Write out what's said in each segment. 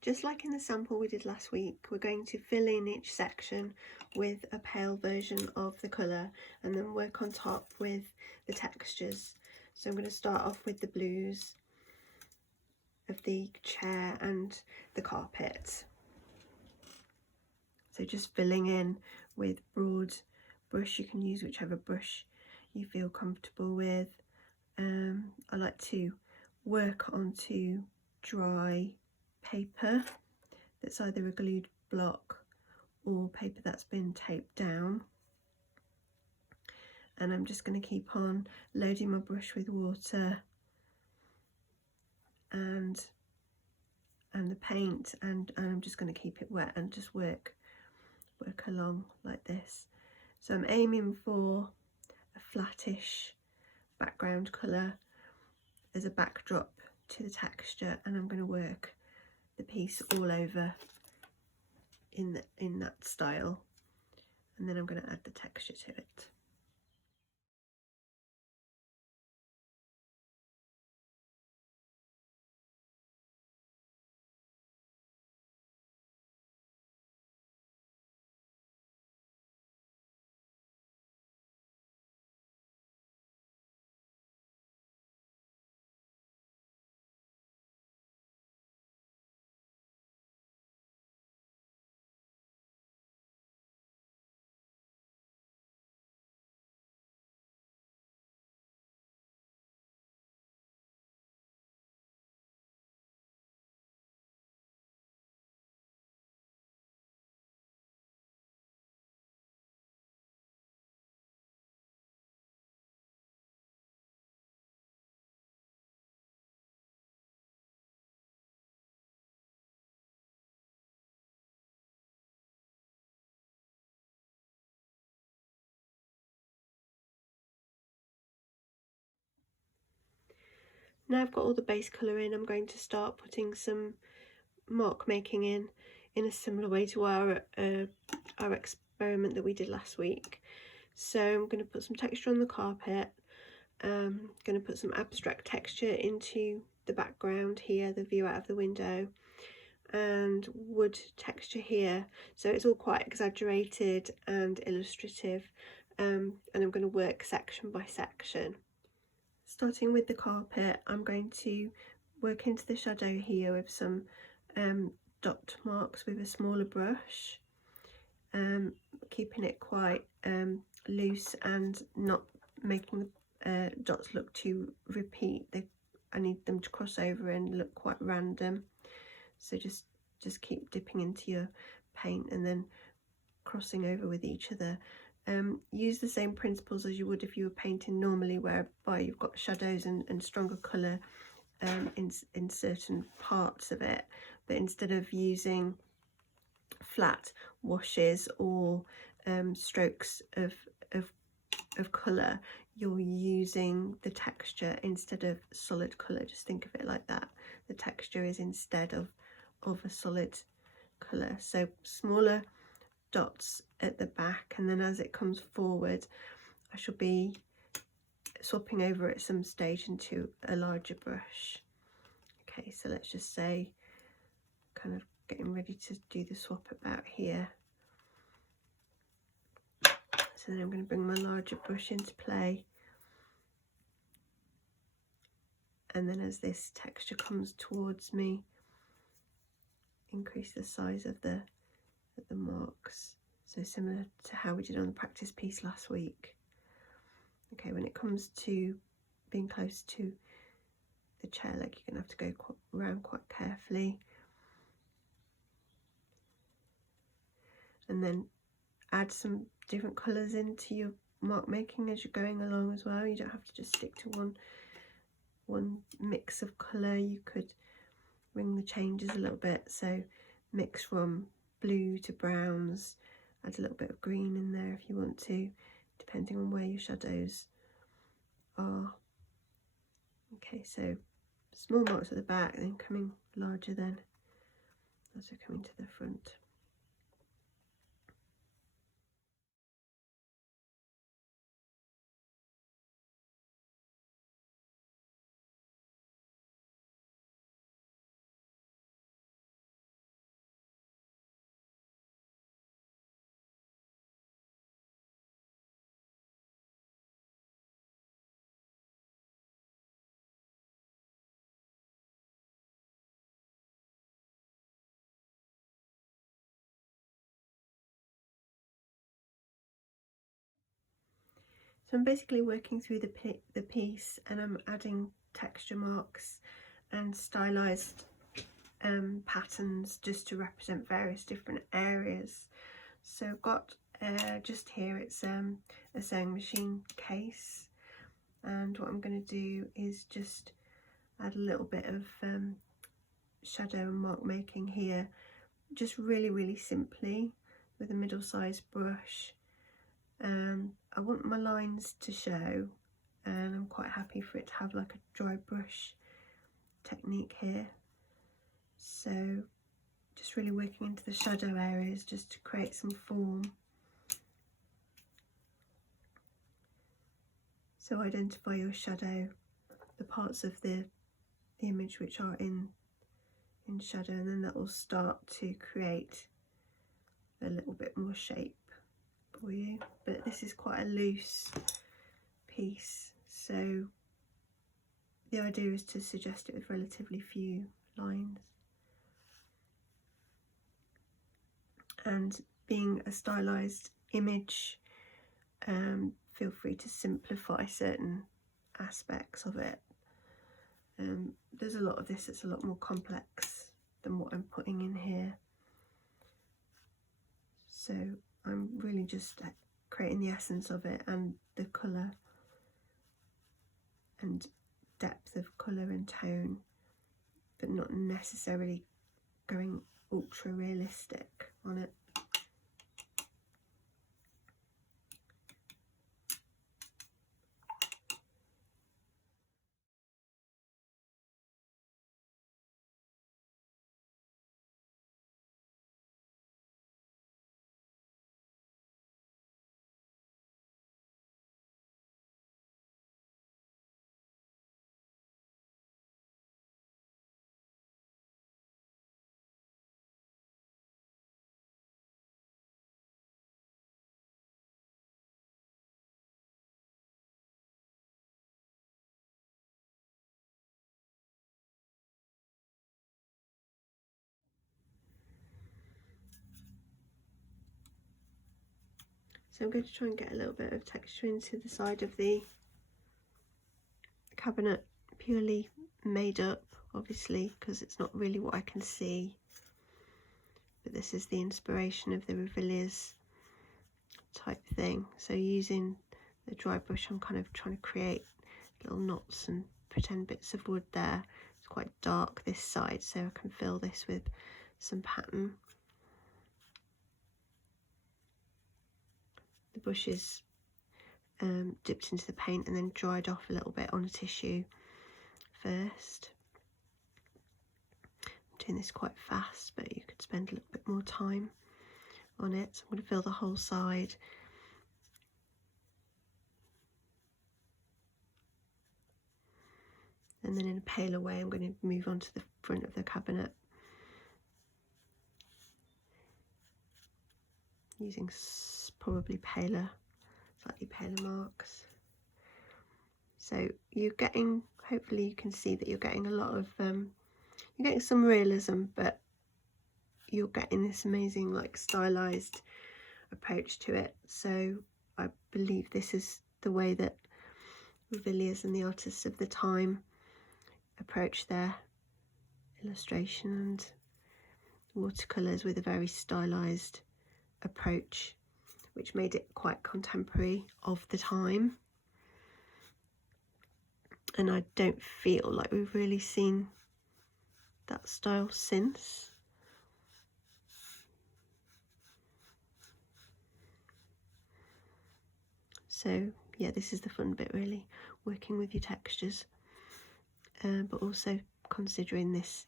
Just like in the sample we did last week, we're going to fill in each section with a pale version of the colour and then work on top with the textures. So I'm going to start off with the blues of the chair and the carpet. So just filling in with broad brush. You can use whichever brush you feel comfortable with. I like to work onto dry paper that's either a glued block or paper that's been taped down, and I'm just going to keep on loading my brush with water and the paint, and I'm just going to keep it wet and just work along like this. So I'm aiming for a flattish background colour as a backdrop to the texture, and I'm going to work the piece all over in that style, and then I'm going to add the texture to it. Now I've got all the base colour in, I'm going to start putting some mark making in a similar way to our experiment that we did last week. So I'm going to put some texture on the carpet, going to put some abstract texture into the background here, the view out of the window, and wood texture here, so it's all quite exaggerated and illustrative, and I'm going to work section by section. Starting with the carpet, I'm going to work into the shadow here with some dot marks with a smaller brush, keeping it quite loose and not making the dots look too repeat. I need them to cross over and look quite random, so just keep dipping into your paint and then crossing over with each other. Use the same principles as you would if you were painting normally, whereby you've got shadows and stronger colour in certain parts of it, but instead of using flat washes or strokes of colour, you're using the texture instead of solid colour. Just think of it like that. The texture is instead of a solid colour. So smaller dots at the back, and then as it comes forward I shall be swapping over at some stage into a larger brush. Okay, so let's just say kind of getting ready to do the swap about here. So then I'm going to bring my larger brush into play, and then as this texture comes towards me, increase the size of the marks, so similar to how we did on the practice piece last week. Okay, when it comes to being close to the chair leg, you're going to have to go around quite carefully, and then add some different colours into your mark making as you're going along as well. You don't have to just stick to one mix of colour. You could ring the changes a little bit, so mix from blue to browns, add a little bit of green in there if you want to, depending on where your shadows are. Okay, so small marks at the back, then coming larger then as we're coming to the front. So I'm basically working through the piece, and I'm adding texture marks and stylized patterns just to represent various different areas. So I've got just here, it's a sewing machine case, and what I'm going to do is just add a little bit of shadow and mark making here, just really simply with a middle-sized brush. I want my lines to show, and I'm quite happy for it to have like a dry brush technique here. So just really working into the shadow areas just to create some form. So identify your shadow, the parts of the image which are in shadow, and then that will start to create a little bit more shape for you. But this is quite a loose piece, so the idea is to suggest it with relatively few lines. And being a stylized image, feel free to simplify certain aspects of it. There's a lot of this that's a lot more complex than what I'm putting in here. So I'm really just creating the essence of it and the colour and depth of colour and tone, but not necessarily going ultra realistic on it. So I'm going to try and get a little bit of texture into the side of the cabinet, purely made up, obviously, because it's not really what I can see. But this is the inspiration of the Reviliers type thing. So using the dry brush, I'm kind of trying to create little knots and pretend bits of wood there. It's quite dark this side, so I can fill this with some pattern. The brush is dipped into the paint and then dried off a little bit on a tissue first. I'm doing this quite fast, but you could spend a little bit more time on it. So I'm going to fill the whole side. And then in a paler way, I'm going to move on to the front of the cabinet, using probably slightly paler marks. So you're getting, hopefully you can see that you're getting a lot of, you're getting some realism, but you're getting this amazing like stylized approach to it. So I believe this is the way that Reviliers and the artists of the time approach their illustration and watercolours, with a very stylized approach, which made it quite contemporary of the time. And I don't feel like we've really seen that style since. So yeah, this is the fun bit, really, working with your textures, but also considering this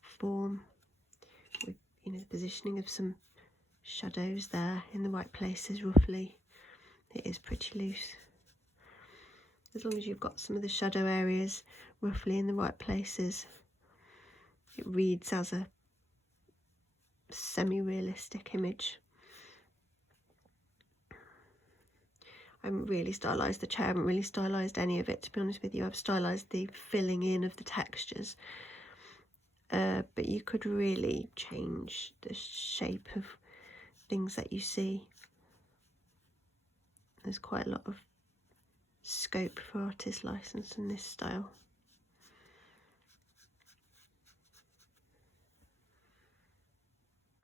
form with, you know, the positioning of some shadows there in the right places roughly. It is pretty loose. As long as you've got some of the shadow areas roughly in the right places, it reads as a semi-realistic image. I haven't really stylised the chair, I haven't really stylised any of it, to be honest with you. I've stylised the filling in of the textures, but you could really change the shape of things that you see There's quite a lot of scope for artist license in this style.